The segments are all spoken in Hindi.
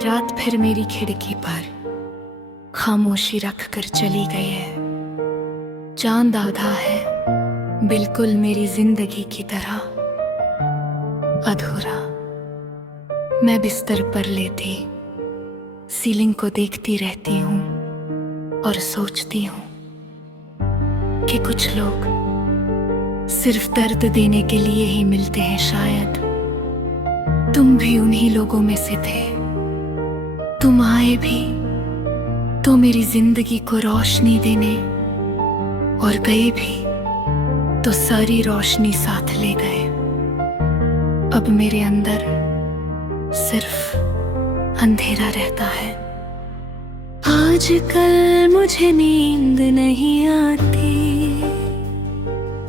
रात फिर मेरी खिड़की पर खामोशी रख कर चली गई है। चांद आधा है, बिल्कुल मेरी जिंदगी की तरह अधूरा। मैं बिस्तर पर लेटी सीलिंग को देखती रहती हूँ और सोचती हूँ कि कुछ लोग सिर्फ दर्द देने के लिए ही मिलते हैं। शायद तुम भी उन्हीं लोगों में से थे। तुम आए भी तो मेरी जिंदगी को रोशनी देने, और गए भी तो सारी रोशनी साथ ले गए। अब मेरे अंदर सिर्फ अंधेरा रहता है। आजकल मुझे नींद नहीं आती,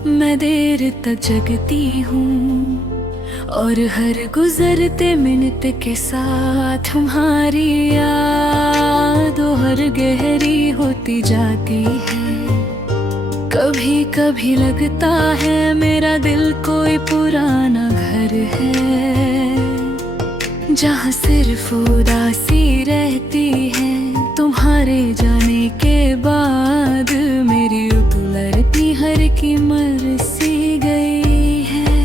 मैं देर तक जगती हूँ और हर गुजरते मिनट के साथ तुम्हारी याद और गहरी होती जाती है। कभी कभी लगता है मेरा दिल कोई पुराना घर है, जहाँ सिर्फ उदासी रहती है। तुम्हारे जाने के बाद मेरी उतलती हर की मर सी गई है।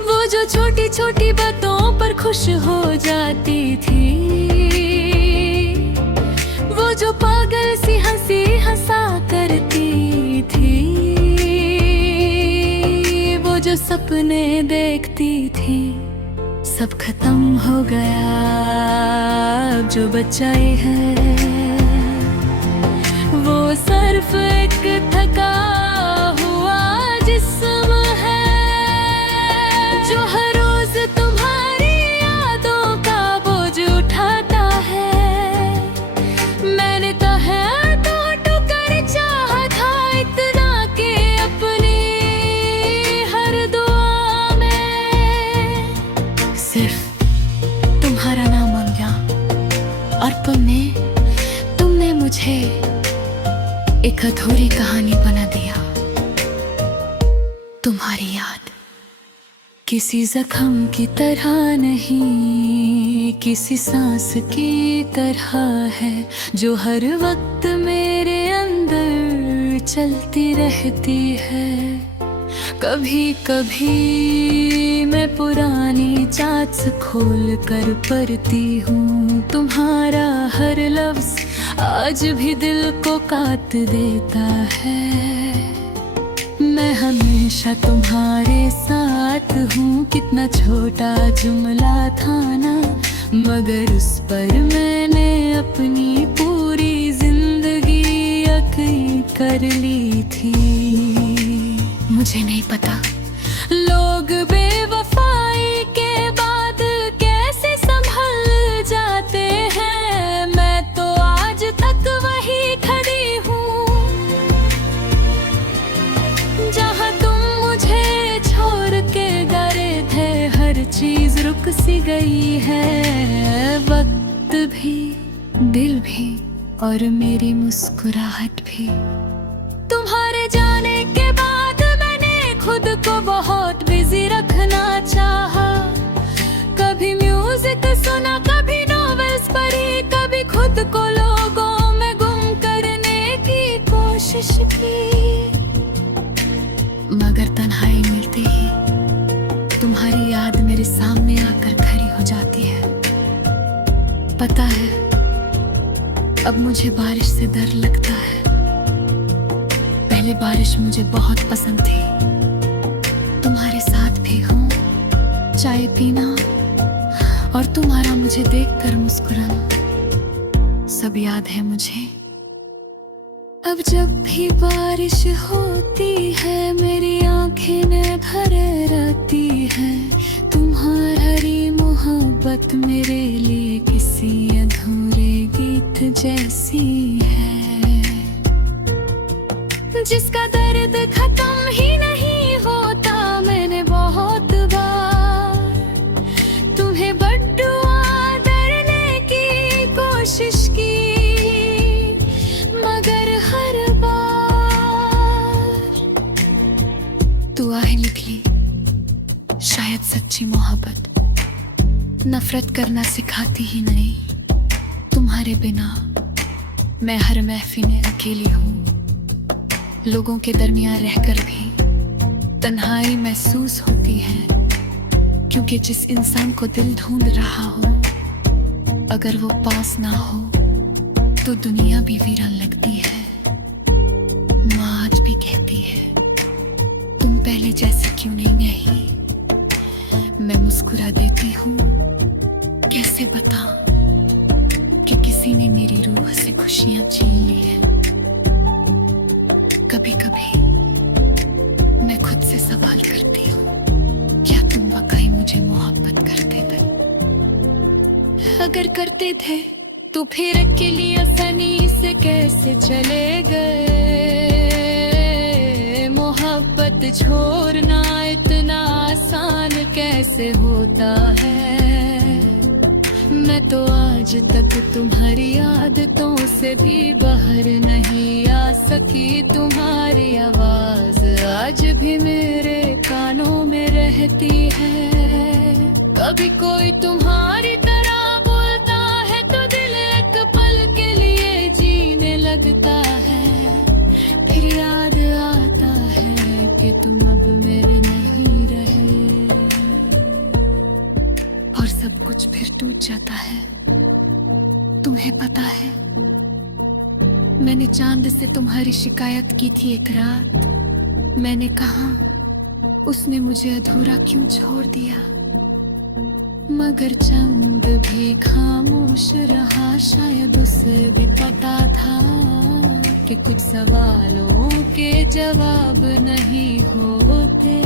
वो जो छोटी छोटी बातों पर खुश हो जाती थी, वो जो पागल सी हंसी हंसा करती थी, वो जो सपने देखती थी, सब खत्म हो गया। अब जो बचाई है वो सिर्फ एक थका हुआ जिस्म है, जो हर रोज तुम्हारी यादों का बोझ उठाता है। मैंने तो है तो टुकड़ चाहा था इतना कि अपनी हर दुआ में सिर्फ तुम्हारा नाम मांगा, और तुमने मुझे एक अधूरी कहानी बना दिया। तुम्हारी याद किसी जख्म की तरह नहीं, किसी सांस की तरह है, जो हर वक्त मेरे अंदर चलती रहती है। कभी कभी मैं पुरानी चाट्स खोल कर पढ़ती हूँ, तुम्हारा हर लफ्ज आज भी दिल को काट देता है। मैं हमेशा तुम्हारे साथ हूँ, कितना छोटा जुमला था ना, मगर उस पर मैंने अपनी पूरी जिंदगी यकीन कर ली थी। मुझे नहीं पता लोग बेवफाई के बाद कैसे संभल जाते हैं, मैं तो आज तक वही खड़ी हूँ जहाँ तुम मुझे छोड़ के गए थे। हर चीज रुक सी गई है, वक्त भी, दिल भी, और मेरी मुस्कुराहट भी। तुम्हारे जाने के बाद खुद को बहुत बिजी रखना चाहा, कभी म्यूजिक सुना, कभी नॉवेल्स पढ़ी, कभी खुद को लोगों में गुम करने की कोशिश की। मगर तन्हाई मिलती ही तुम्हारी याद मेरे सामने आकर खड़ी हो जाती है। पता है अब मुझे बारिश से डर लगता है। पहले बारिश मुझे बहुत पसंद थी, तुम्हारे साथ भी हूँ, चाय पीना और तुम्हारा मुझे देखकर मुस्कुराना सब याद है मुझे। अब जब भी बारिश होती है मेरी आंखें न भरे रहती है, तुम्हारी मोहब्बत मेरे लिए किसी अधूरे गीत जैसी है, जिसका दर्द खत्म ही नहीं होता। मैंने बहुत बार तुम्हें बद्दुआ देने की कोशिश की, मगर हर बार तू आह निकली। शायद सच्ची मोहब्बत नफरत करना सिखाती ही नहीं। तुम्हारे बिना मैं हर महफिल में अकेली हूँ। लोगों के दरमियान रहकर भी तन्हाई महसूस होती है, क्योंकि जिस इंसान को दिल ढूंढ रहा हो, अगर वो पास ना हो तो दुनिया भी वीरान लगती है। माँ आज भी कहती है, तुम पहले जैसे क्यों नहीं। मैं मुस्कुरा देती हूँ, कैसे बताऊं कि किसी ने मेरी रूह से खुशियां छीन ली है। कभी कभी मैं खुद से सवाल करती हूँ, क्या तुम वाकई मुझे मोहब्बत करते थे? अगर करते थे तो फिर अकेली आसानी से कैसे चले गए? मोहब्बत छोड़ना इतना आसान कैसे होता है? मैं तो आज तक तुम्हारी आदतों से भी बाहर नहीं आ सकी। तुम्हारी आवाज आज भी मेरे कानों में रहती है। कभी कोई तुम्हारी तरह बोलता है तो दिल एक पल के लिए जीने लगता है। फिर याद आता है कि तुम अब मेरे नहीं रहे, और सब कुछ फिर टूट जाता है। तुम्हें पता है, मैंने चांद से तुम्हारी शिकायत की थी एक रात। मैंने कहा, उसने मुझे अधूरा क्यों छोड़ दिया? मगर चंद भी खामोश रहा। शायद उसे भी पता था कि कुछ सवालों के जवाब नहीं होते।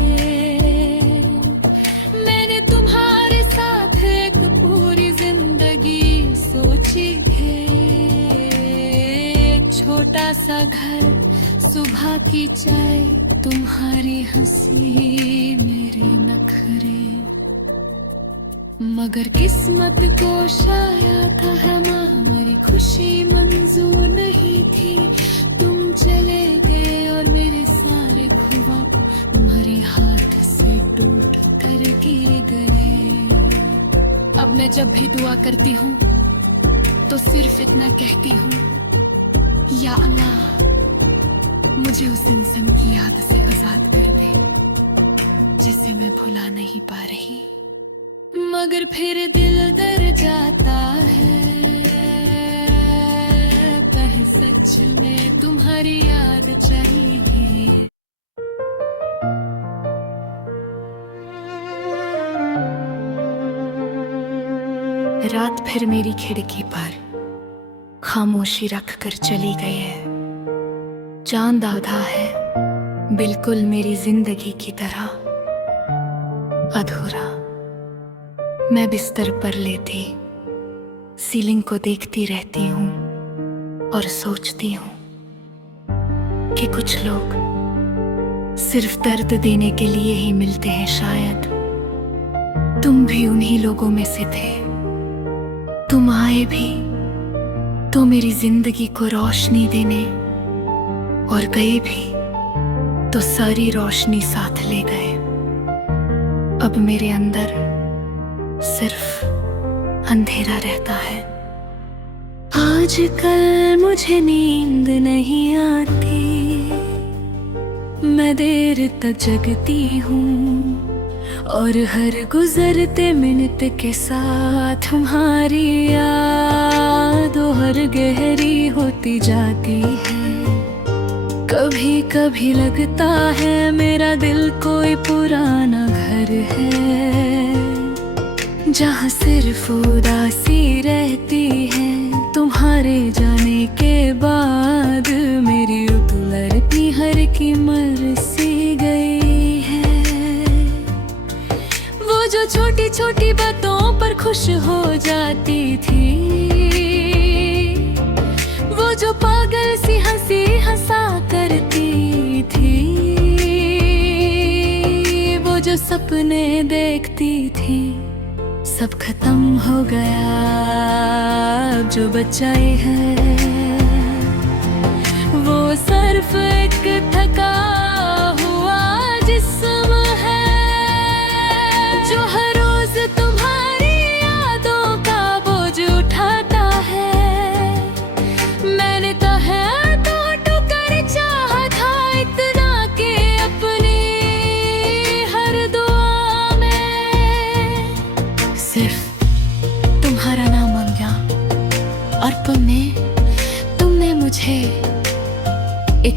मैंने तुम्हारे साथ एक पूरी जिंदगी सोची है। एक छोटा सा घर, सुबह की चाय, तुम्हारी हंसी, मेरे नखरे। मगर किस्मत को शायद हमारी खुशी मंजूर नहीं थी। तुम चले गए और मेरे सारे ख्वाब तुम्हारे हाथ से टूट कर गिर गए। अब मैं जब भी दुआ करती हूँ तो सिर्फ इतना कहती हूँ, या अल्लाह मुझे उस इंसान की याद से आजाद कर दे जिसे मैं भुला नहीं पा रही। मगर फिर दिल डर जाता है, कहीं सच में तुम्हारी याद चाहिए। रात फिर मेरी खिड़की पर खामोशी रख कर चली गई है। चांद आधा है, बिल्कुल मेरी जिंदगी की तरह अधूरा। मैं बिस्तर पर लेटी सीलिंग को देखती रहती हूँ और सोचती हूँ कि कुछ लोग सिर्फ दर्द देने के लिए ही मिलते हैं। शायद तुम भी उन्हीं लोगों में से थे। तुम आए भी तो मेरी जिंदगी को रोशनी देने, और गए भी तो सारी रोशनी साथ ले गए। अब मेरे अंदर सिर्फ अंधेरा रहता है। आजकल मुझे नींद नहीं आती, मैं देर तक जगती हूँ, और हर गुजरते मिनट के साथ तुम्हारी याद और गहरी होती जाती है। कभी कभी लगता है मेरा दिल कोई पुराना घर है, जहाँ सिर्फ उदासी रहती है। तुम्हारे जाने के बाद मेरी उतलती हर की मर सी गई है। वो जो छोटी छोटी बातों पर खुश हो जाती थी, वो जो पागल सी हंसी हंसा करती थी, वो जो सपने देखती थी, सब खत्म हो गया। अब जो बचाई है वो सिर्फ एक थका हुआ जिस्म है, जो हर रोज तुम्हारी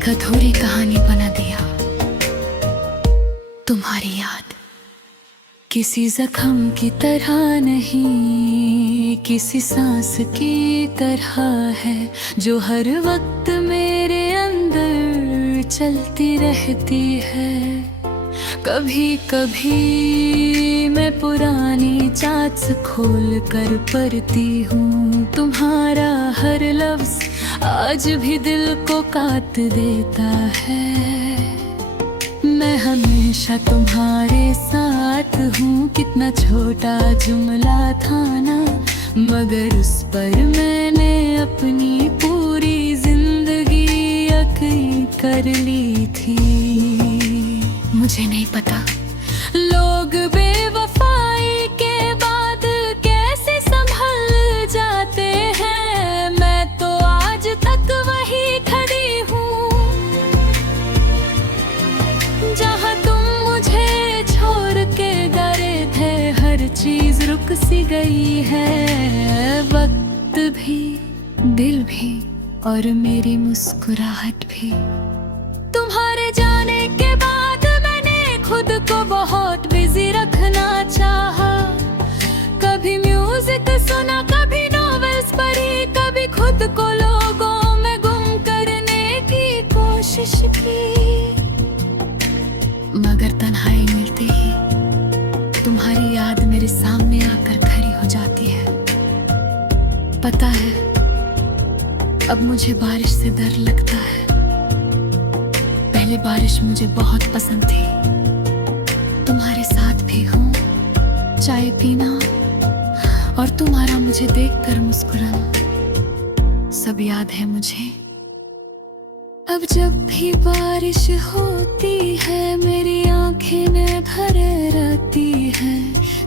एक अधूरी कहानी बना दिया तुम्हारी याद। किसी जख्म की तरह नहीं, किसी सांस की तरह है जो हर वक्त मेरे अंदर चलती रहती है। कभी कभी मैं पुरानी चार्ट्स खोल कर पढ़ती हूँ, तुम्हारा हर लफ्ज आज भी दिल को काट देता है। मैं हमेशा तुम्हारे साथ हूँ, कितना छोटा जुमला था ना, मगर उस पर मैंने अपनी पूरी जिंदगी यकीन कर ली थी। मुझे नहीं पता लोग बेवफाई के बाद कैसे संभल जाते हैं, मैं तो आज तक वही खड़ी हूँ जहाँ तुम मुझे छोड़ के गए थे। हर चीज रुक सी गई है, वक्त भी, दिल भी और मेरी मुस्कुराहट भी। तुम्हारे जाने के बाद खुद को बहुत बिजी रखना चाहा, कभी म्यूजिक सुना, कभी नॉवेल्स पढ़ी, कभी खुद को लोगों में गुम करने की कोशिश की। मगर तन्हाई मिलती ही तुम्हारी याद मेरे सामने आकर खड़ी हो जाती है। पता है अब मुझे बारिश से डर लगता है, पहले बारिश मुझे बहुत पसंद थी। तुम्हारे साथ भी हूँ, चाय पीना और तुम्हारा मुझे देखकर मुस्कुराना सब याद है मुझे। अब जब भी बारिश होती है मेरी आंखें में भरे रहती है।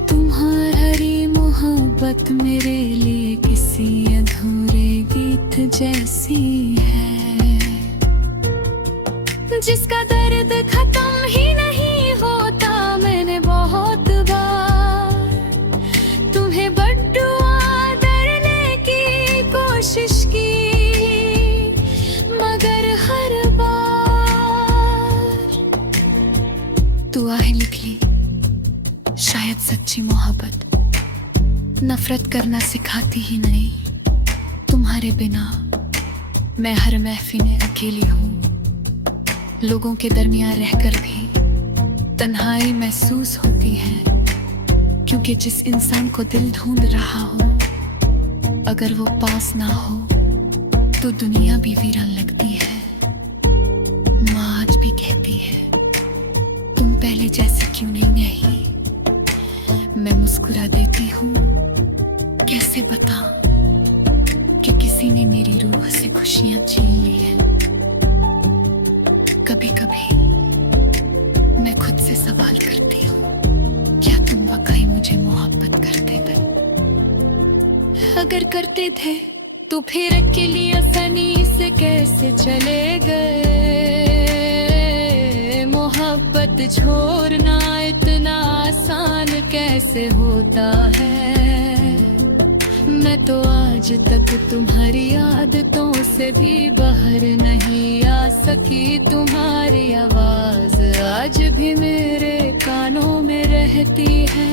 तुम्हारी मोहब्बत मेरे लिए किसी अधूरे गीत जैसी है, जिसका दर्द खत्म ही नहीं होता। मैंने बहुत बार तुम्हें बद्दुआ देने की कोशिश की, मगर हर बार दुआ ही निकली। शायद सच्ची मोहब्बत नफरत करना सिखाती ही नहीं। तुम्हारे बिना मैं हर महफिल में अकेली हूँ, लोगों के दरमियान रहकर भी तन्हाई महसूस होती है, क्योंकि जिस इंसान को दिल ढूंढ रहा हो अगर वो पास ना हो तो दुनिया भी वीरान लगती है। माँ आज भी कहती है तुम पहले जैसे क्यों नहीं। मैं मुस्कुरा देती हूँ, कैसे बताऊं कि किसी ने मेरी रूह से खुशियां छीन ली है। कभी कभी मैं खुद से सवाल करती हूँ, क्या तुम वाकई मुझे मोहब्बत करते थे? अगर करते थे तो फिर अकेली आसानी से कैसे चले गए? मोहब्बत छोड़ना इतना आसान कैसे होता है? मैं तो आज तक तुम्हारी आदतों से भी बाहर नहीं आ सकी। तुम्हारी आवाज आज भी मेरे कानों में रहती है।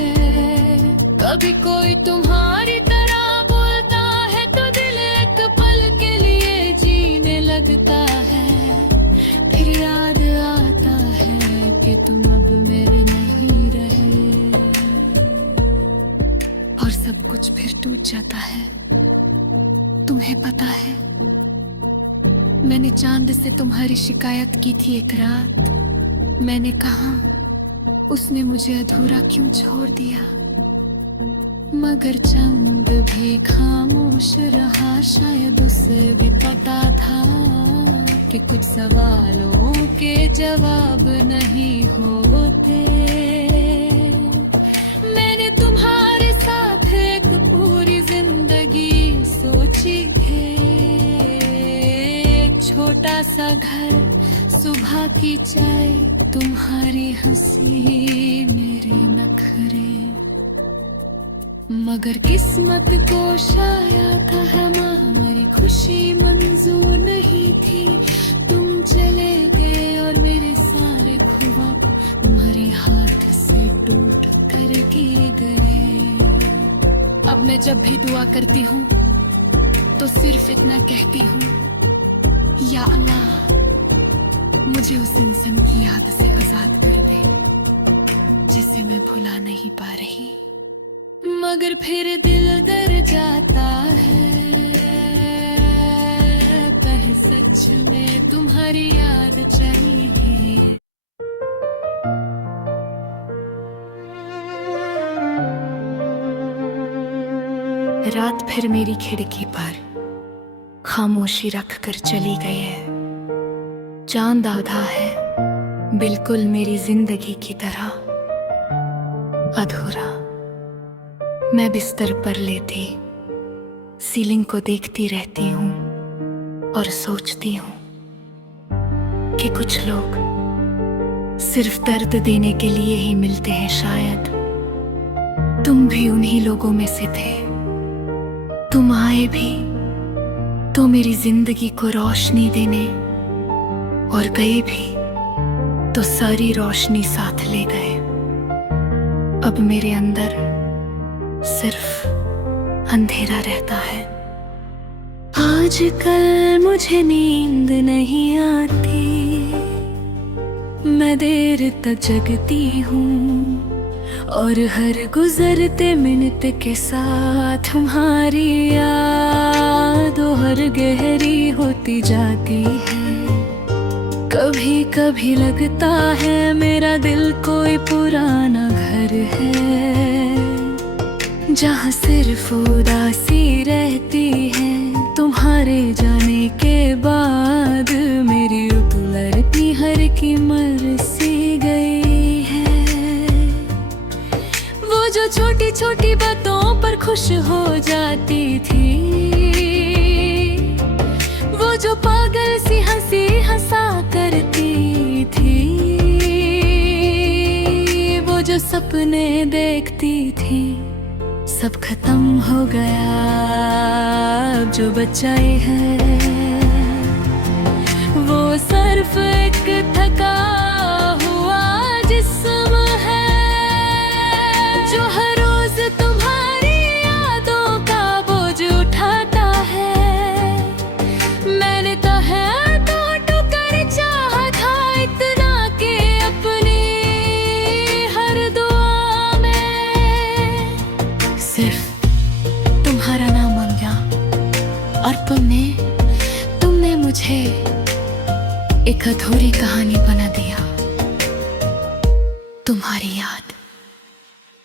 कभी कोई तुम्हारी तरह बोलता है तो दिल एक पल के लिए जीने लगता है। फिर याद आता है कि तुम अब मेरे नहीं रहे और सब कुछ फिर टूट जाता है। तुम्हें पता है मैंने चांद से तुम्हारी शिकायत की थी एक रात। मैंने कहा उसने मुझे अधूरा क्यों छोड़ दिया, मगर चांद भी खामोश रहा। शायद उसे भी पता था कि कुछ सवालों के जवाब नहीं होते। मैंने तुम्हारे साथ एक पूरी जिंदगी सोची है। एक छोटा सा घर, सुबह की चाय, तुम्हारी हंसी, मेरे नखरे। मगर किस्मत को शायद हमारी खुशी मंजूर नहीं थी। तुम चले गए और मेरे सारे ख्वाब तुम्हारे हाथ से टूट कर गिर गए। अब मैं जब भी दुआ करती हूँ तो सिर्फ इतना कहती हूँ, या अल्लाह मुझे उस इंसान की याद से आजाद कर दे जिसे मैं भुला नहीं पा रही। मगर फिर दिल डर जाता है, कहे सच में तुम्हारी याद चाहिए। रात फिर मेरी खिड़की पर खामोशी रख कर चली गई है। चांद आधा है, बिल्कुल मेरी जिंदगी की तरह अधूरा। मैं बिस्तर पर लेटी सीलिंग को देखती रहती हूँ और सोचती हूँ कि कुछ लोग सिर्फ दर्द देने के लिए ही मिलते हैं। शायद तुम भी उन्हीं लोगों में से थे। तुम आए भी तो मेरी जिंदगी को रोशनी देने, और गए भी तो सारी रोशनी साथ ले गए। अब मेरे अंदर सिर्फ अंधेरा रहता है। आजकल मुझे नींद नहीं आती, मैं देर तक जगती हूँ और हर गुजरते मिनट के साथ तुम्हारी याद और गहरी होती जाती है। कभी कभी लगता है मेरा दिल कोई पुराना घर है, जहाँ सिर्फ उदासी रहती है। तुम्हारे जाने के बाद मेरी उतलती हर की मर सी गई है। वो जो छोटी छोटी बातों पर खुश हो जाती थी, वो जो पागल सी हंसी हंसा करती थी, वो जो सपने देखती थी, सब खत्म हो गया। अब जो बचाई है वो सिर्फ एक थका हुआ जिस्म है, जो हर रोज तुम्हारी यादों का बोझ उठाता है। मैंने तो है तो टुकर चाहा था इतना कि अपनी हर दुआ में सिर्फ तुम्हारा नाम मांगा, और तुमने मुझे एक अधूरी कहानी बना दिया। तुम्हारी याद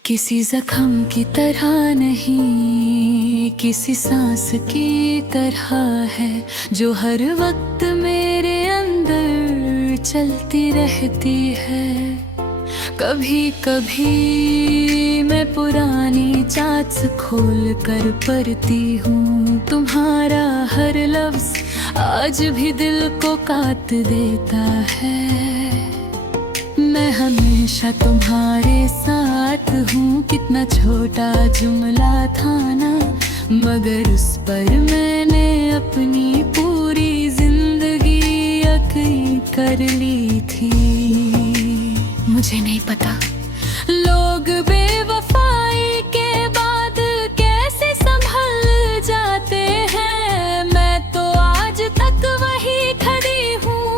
किसी जख्म की तरह नहीं, किसी सांस की तरह है, जो हर वक्त मेरे अंदर चलती रहती है। कभी कभी मैं पुरानी चाट्स खोल कर पढ़ती हूँ, तुम्हारा हर लफ्ज आज भी दिल को काट देता है। मैं हमेशा तुम्हारे साथ हूँ, कितना छोटा जुमला था ना, मगर उस पर मैंने अपनी पूरी जिंदगी यकीन कर ली थी। मुझे नहीं पता लोग बेवफाई के बाद कैसे संभल जाते हैं, मैं तो आज तक वही खड़ी हूँ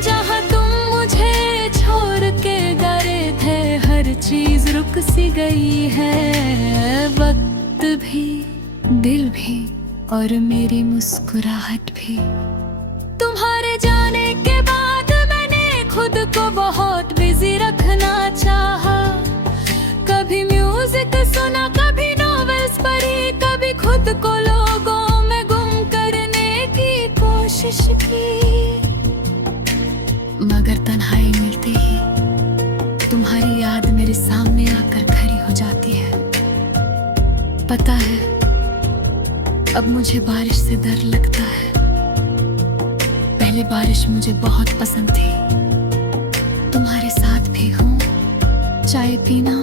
जहाँ तुम मुझे छोड़ के गए थे। हर चीज रुक सी गई है, वक्त भी, दिल भी और मेरी मुस्कुराहट भी। तुम्हारे जाने के बाद खुद को बहुत बिजी रखना चाहा, कभी म्यूजिक सुना, कभी नॉवेल्स पढ़ी, कभी खुद को लोगों में गुम करने की कोशिश की। मगर तन्हाई मिलती ही तुम्हारी याद मेरे सामने आकर खड़ी हो जाती है। पता है अब मुझे बारिश से डर लगता है, पहले बारिश मुझे बहुत पसंद थी। तुम्हारे साथ भी हूँ, चाय पीना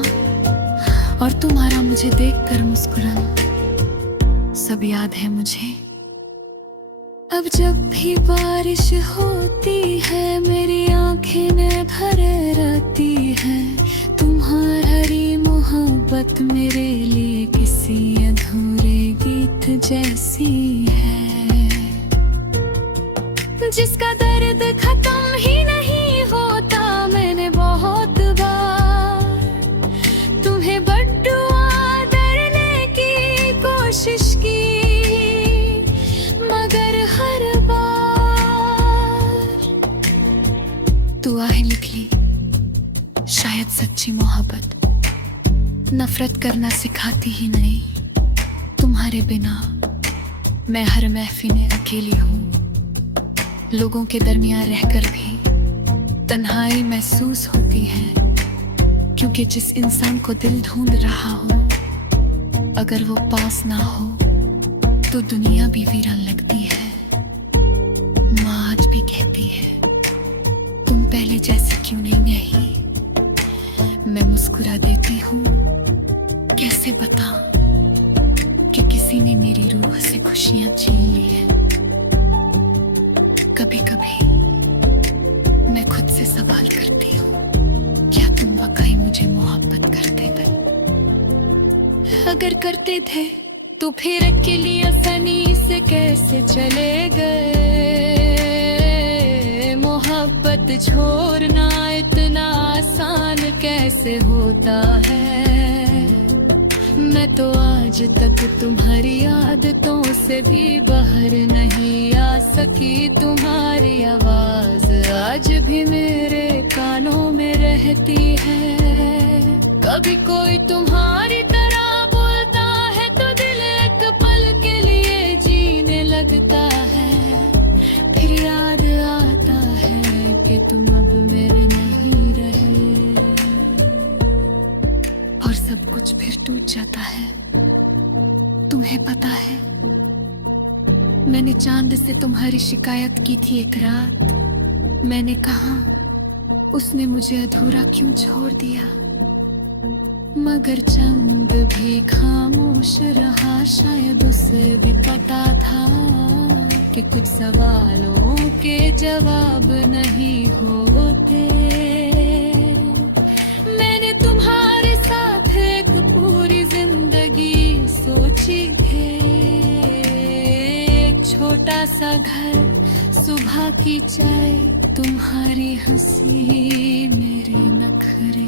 और तुम्हारा मुझे देखकर मुस्कुराना, सब याद है मुझे। अब जब भी बारिश होती है मेरी आंखें न भरे रहती है। तुम्हारी मोहब्बत मेरे लिए किसी अधूरे गीत जैसी है, जिसका दर्द खत्म ही नहीं होता। मैंने बहुत बार तुम्हें बद्दुआ देने की कोशिश की, मगर हर बार दुआएं निकली। शायद सच्ची मोहब्बत नफरत करना सिखाती ही नहीं। तुम्हारे बिना मैं हर महफिल में अकेली हूँ। लोगों के दरमियान रहकर भी तन्हाई महसूस होती है, क्योंकि जिस इंसान को दिल ढूंढ रहा हो अगर वो पास ना हो तो दुनिया भी वीरान लगती है। माँ आज भी कहती है तुम पहले जैसे क्यों नहीं रही। मैं मुस्कुरा देती हूँ, कैसे बताऊं कि किसी ने मेरी रूह से खुशियां छीन ली है। कभी कभी मैं खुद से सवाल करती हूँ, क्या तुम वाकई मुझे मोहब्बत करते थे? अगर करते थे तो फिर अकेली आसानी से कैसे चले गए? मोहब्बत छोड़ना इतना आसान कैसे होता है? मैं तो आज तक तुम्हारी आदतों से भी बाहर नहीं आ सकी। तुम्हारी आवाज आज भी मेरे कानों में रहती है। कभी कोई तुम्हारी तरह बोलता है तो दिल एक पल के लिए जीने लगता है। फिर याद आता है कि तुम अब मेरे नहीं रहे, और सब कुछ फिर टूट जाता है। तुम्हें पता है मैंने चांद से तुम्हारी शिकायत की थी एक रात। मैंने कहा उसने मुझे अधूरा क्यों छोड़ दिया, मगर चंद भी खामोश रहा। शायद उसे भी पता था कि कुछ सवालों के जवाब नहीं होते। मैंने तुम्हारे साथ एक पूरी जिंदगी सोची है। एक छोटा सा घर, सुबह की चाय, तुम्हारी हंसी, मेरे नखरे।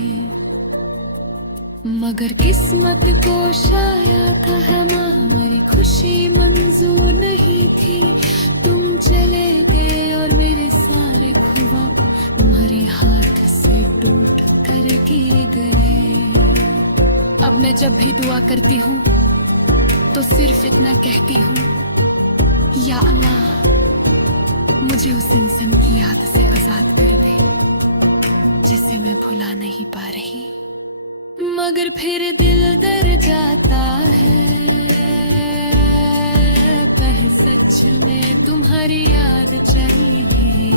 मगर किस्मत को शायद हमारी खुशी मंजूर नहीं थी। तुम चले गए और मेरे सारे ख्वाब तुम्हारे हाथ से टूट कर गिर गए। अब मैं जब भी दुआ करती हूँ तो सिर्फ इतना कहती हूँ, या अल्लाह मुझे उस इंसान की याद से आजाद कर दे जिसे मैं भुला नहीं पा रही। मगर फिर दिल डर जाता है, कहीं सच में तुम्हारी याद चाहिए।